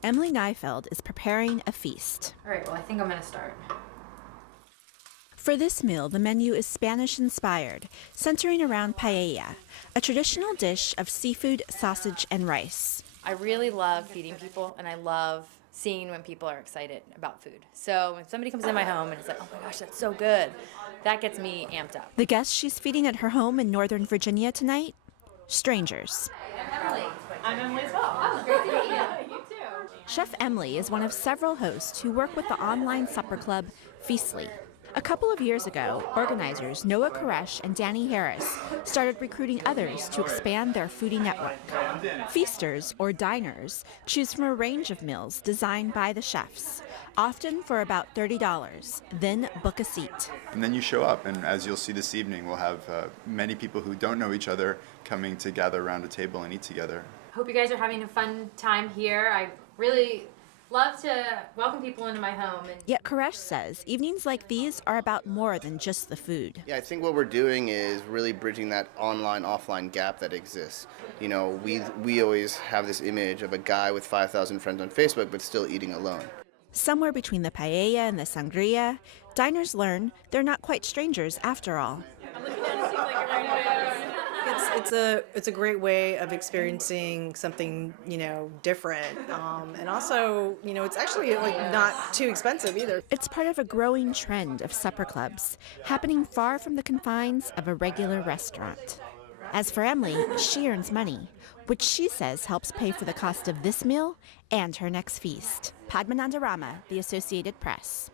Emily NEIFELD is preparing a feast. All right, well, I think I'm going to start. For this meal, the menu is Spanish-inspired, centering around paella, a traditional dish of seafood, sausage, and rice. I really love feeding people, and I love seeing when people are excited about food. So when somebody comes in my home and it's like, oh my gosh, that's so good, that gets me amped up. The guests she's feeding at her home in Northern Virginia tonight? Strangers. I'm Emily as well. Oh, great to meet you. You too. Chef Emily is one of several hosts who work with the online supper club Feastly. A couple of years ago, organizers Noah KARESH and Danny Harris started recruiting others to expand their foodie network. Feasters, or diners, choose from a range of meals designed by the chefs, often for about $30, then book a seat. And then you show up, and as you'll see this evening, we'll have many people who don't know each other coming to gather around a table and eat together. Hope you guys are having a fun time here. I really love to welcome people into my home. Yet KARESH says evenings like these are about more than just the food. Yeah, I think what we're doing is really bridging that online-offline gap that exists. You know, we always have this image of a guy with 5,000 friends on Facebook but still eating alone. Somewhere between the paella and the sangria, diners learn they're not quite strangers after all. It's a great way of experiencing something, different. And also, it's actually not too expensive either. It's part of a growing trend of supper clubs, happening far from the confines of a regular restaurant. As for Emily, she earns money, which she says helps pay for the cost of this meal and her next feast. Padmanandarama, The Associated Press.